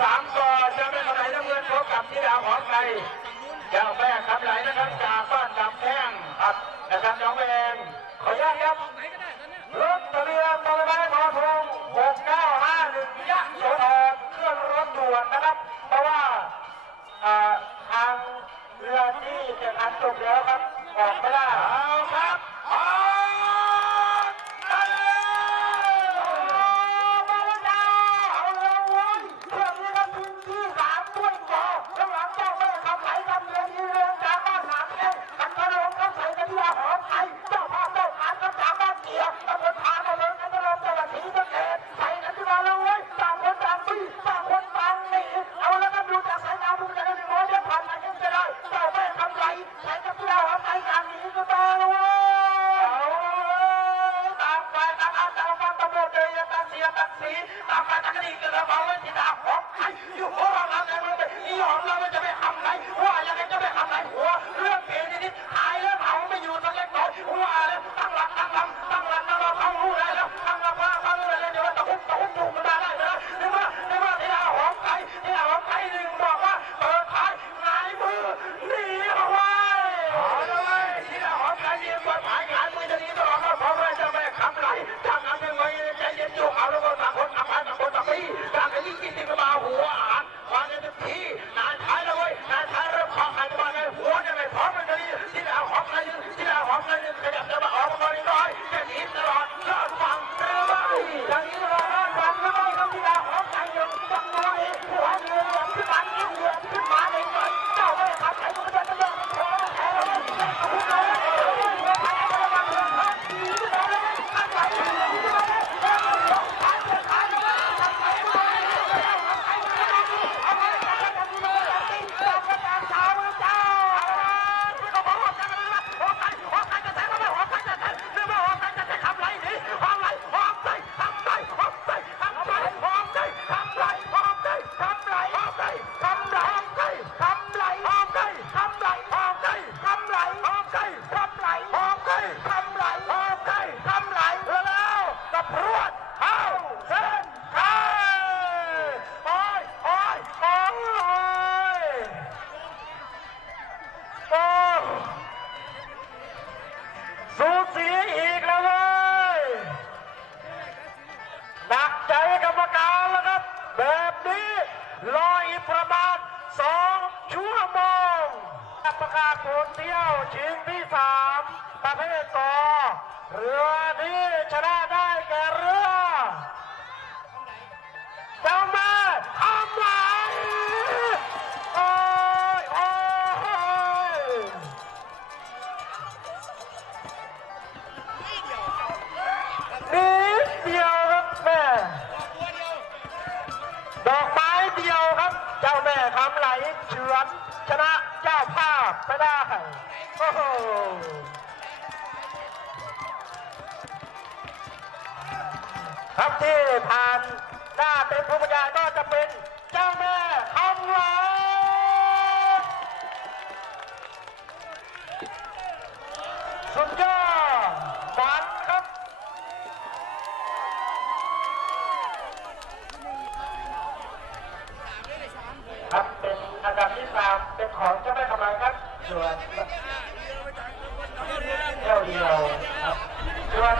สามกอจะไม่อะไรน้ำเงินพบกับนิดาหอมไกลเจ้าแม่ครับไหลนะครับจากบ้านดำแท่งอัดนะครับน้องแดงขออนุญาตครับรถเรือตระไม้ทอทงหกเก้าห้าหนึ่งยะโสธรเครื่องรถด่วนนะครับ เพราะว่าอ่าทางเรือที่เจ็ดอัดจบแล้วครับออกไม่ได้ 이어났지 아까 전에 이거 나와 이제 나 어? 이거 뭐라 나는 이거 ประกาศผลเที่ยวชิงที่สามประเภทสอง แม่ทำไหลเฉือนชนะเจ้าภาพไม่ได้โอ้โหครับที่ผ่านหน้าเป็นผู้บรรยายก็จะเป็นเจ้าแม่ทำหลาสุดยอด ครับเป็นอันดับที่สามเป็นของเจ้าแม่กำลังครับส่วนเจ้าเดียวครับส่วน